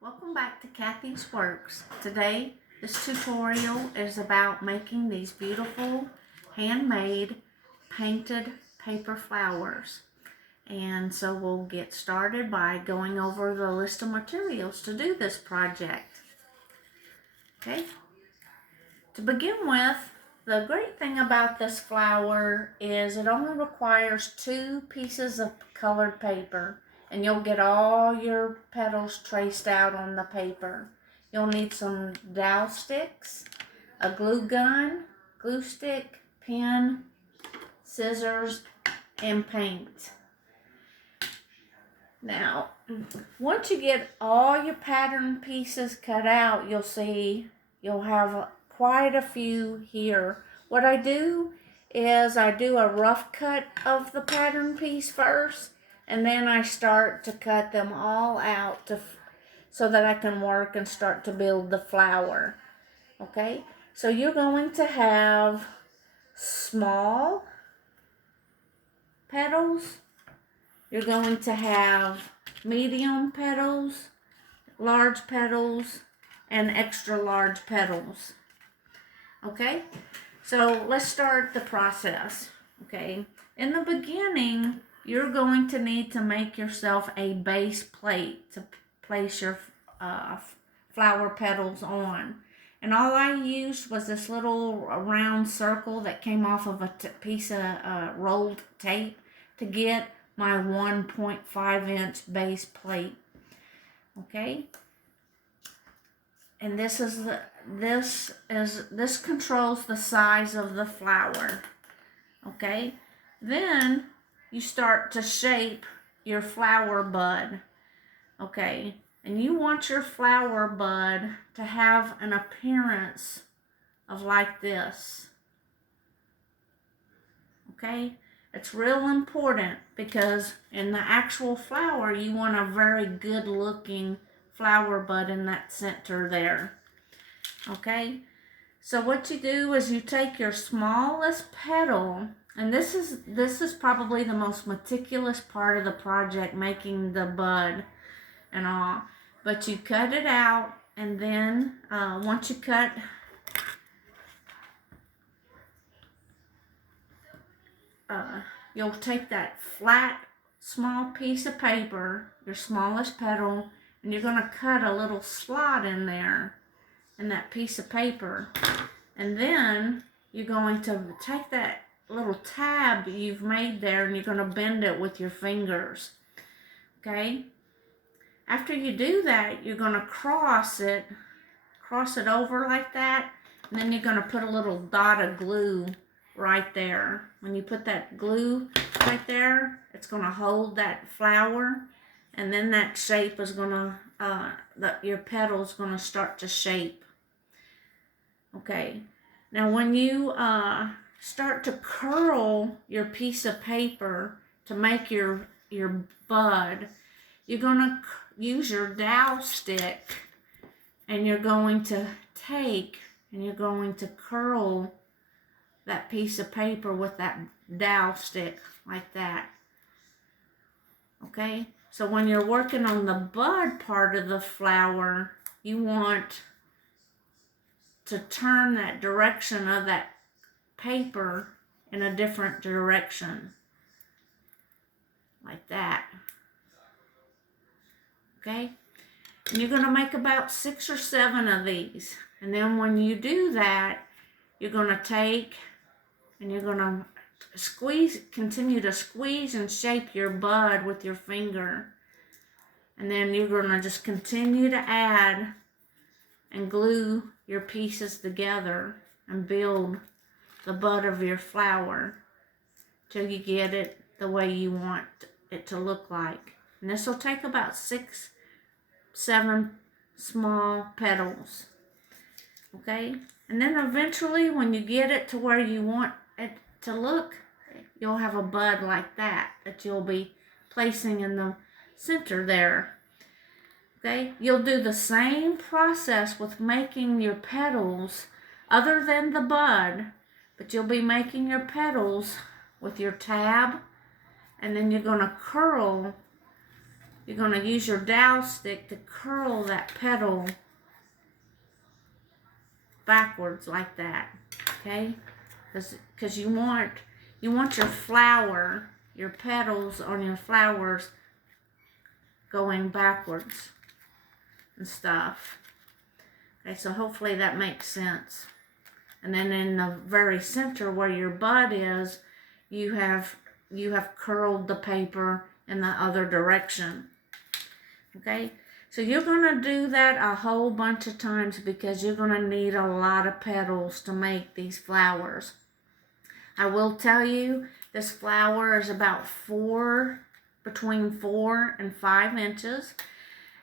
Welcome back to Kathy's Works. Today, this tutorial is about making these beautiful handmade painted paper flowers. And so we'll get started by going over the list of materials to do this project. Okay, to begin with, the great thing about this flower is it only requires 2 pieces of colored paper, and you'll get all your petals traced out on the paper. You'll need some dowel sticks, a glue gun, glue stick, pen, scissors, and paint. Now, once you get all your pattern pieces cut out, you'll see you'll have quite a few here. What I do is I do a rough cut of the pattern piece first, and then I start to cut them all out so that I can work and start to build the flower. Okay, so you're going to have small petals, you're going to have medium petals, large petals, and extra large petals. Okay, so let's start the process. Okay, in the beginning, you're going to need to make yourself a base plate to place your flower petals on. And all I used was this little round circle that came off of a piece of rolled tape to get my 1.5-inch base plate. Okay, and this controls the size of the flower. Okay, then you start to shape your flower bud. Okay, and you want your flower bud to have an appearance of like this. Okay, it's real important because in the actual flower you want a very good looking flower bud in that center there. Okay, so what you do is you take your smallest petal, and this is probably the most meticulous part of the project, making the bud and all, but you cut it out, and then once you cut you'll take that flat small piece of paper, your smallest petal, and you're going to cut a little slot in there in that piece of paper, and then you're going to take that little tab you've made there and you're going to bend it with your fingers. Okay, after you do that, you're going to cross it over like that, and then you're going to put a little dot of glue right there. When you put that glue right there, it's going to hold that flower, and then that shape is going to your petal's going to start to shape. Okay, now when you start to curl your piece of paper to make your bud, you're going to use your dowel stick, and you're going to take and you're going to curl that piece of paper with that dowel stick like that. Okay, so when you're working on the bud part of the flower, you want to turn that direction of that paper in a different direction like that. Okay, and you're going to make about 6 or 7 of these, and then when you do that, you're going to take and you're going to continue to squeeze and shape your bud with your finger, and then you're going to just continue to add and glue your pieces together and build the bud of your flower till you get it the way you want it to look like. And this will take about 6, 7 small petals. Okay, and then eventually when you get it to where you want it to look, you'll have a bud like that you'll be placing in the center there. Okay, you'll do the same process with making your petals other than the bud, but you'll be making your petals with your tab, and then you're going to curl you're going to use your dowel stick to curl that petal backwards like that, okay? Because you want your flower, your petals on your flowers going backwards and stuff. Okay, so hopefully that makes sense. And then in the very center where your bud is, you have curled the paper in the other direction. Okay, so you're going to do that a whole bunch of times because you're going to need a lot of petals to make these flowers. I will tell you, this flower is about between 4 and 5 inches.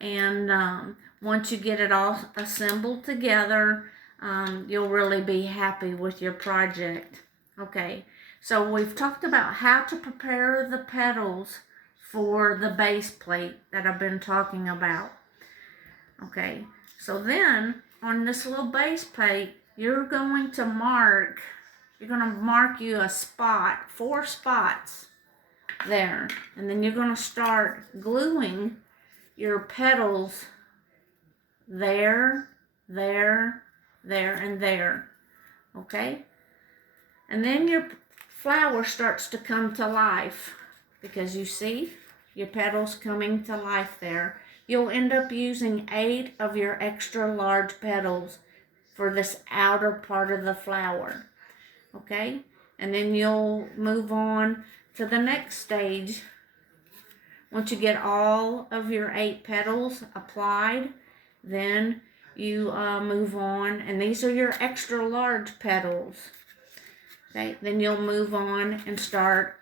And once you get it all assembled together, you'll really be happy with your project. Okay, so we've talked about how to prepare the petals for the base plate that I've been talking about. Okay, so then on this little base plate, you're going to mark you a spot, 4 spots there. And then you're going to start gluing your petals there, there, there, and there. Okay? And then your flower starts to come to life because you see your petals coming to life there. You'll end up using 8 of your extra large petals for this outer part of the flower. Okay? And then you'll move on to the next stage. Once you get all of your 8 petals applied, then you move on, and these are your extra large petals. Okay, then you'll move on and start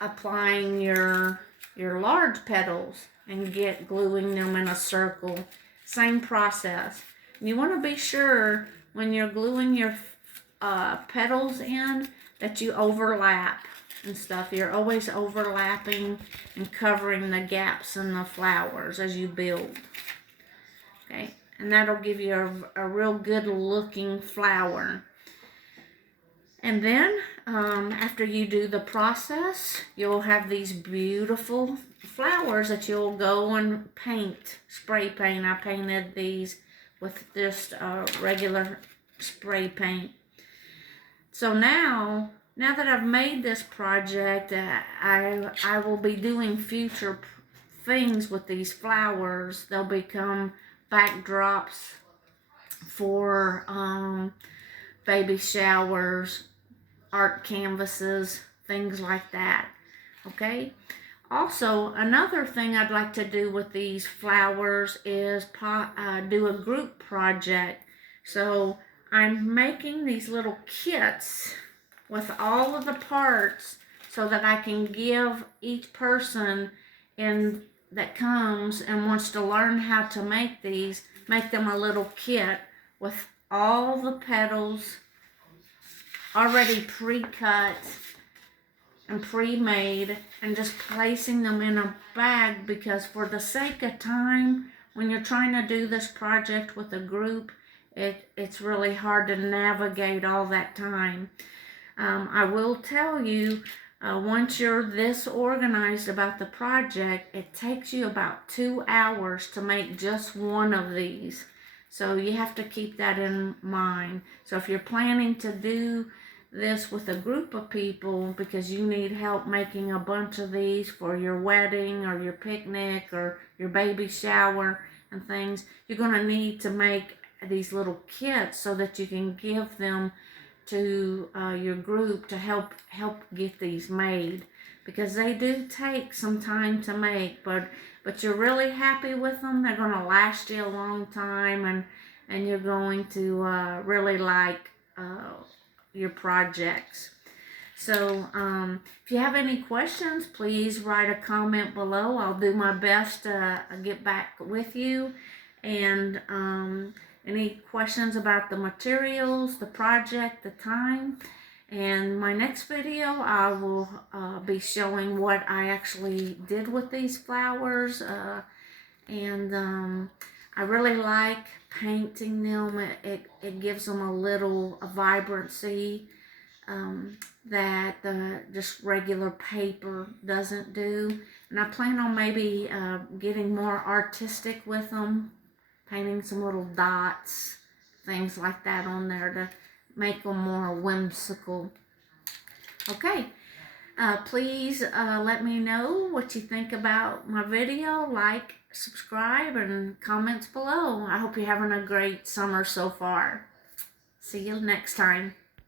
applying your large petals and gluing them in a circle. Same process. And you want to be sure when you're gluing your petals in that you overlap and stuff. You're always overlapping and covering the gaps in the flowers as you build. Okay, and that'll give you a real good looking flower. And then after you do the process, you'll have these beautiful flowers that you'll go and paint, spray paint. I painted these with just regular spray paint. So now that I've made this project, I will be doing future things with these flowers. They'll become backdrops for baby showers, art canvases, things like that. Okay? Also, another thing I'd like to do with these flowers is do a group project. So I'm making these little kits with all of the parts so that I can give each person that comes and wants to learn how to make these, make them a little kit with all the petals already pre-cut and pre-made, and just placing them in a bag, because for the sake of time, when you're trying to do this project with a group, it's really hard to navigate all that time. I will tell you, once you're this organized about the project, it takes you about 2 hours to make just one of these. So you have to keep that in mind. So if you're planning to do this with a group of people because you need help making a bunch of these for your wedding or your picnic or your baby shower and things, you're going to need to make these little kits so that you can give them to your group to help get these made, because they do take some time to make, but you're really happy with them. They're going to last you a long time, and you're going to really like your projects. So if you have any questions, please write a comment below. I'll do my best to get back with you. And any questions about the materials, the project, the time. And my next video, I will be showing what I actually did with these flowers. I really like painting them. It gives them a vibrancy that just regular paper doesn't do. And I plan on maybe getting more artistic with them, painting some little dots, things like that on there to make them more whimsical. Okay, please let me know what you think about my video. Like, subscribe, and comments below. I hope you're having a great summer so far. See you next time.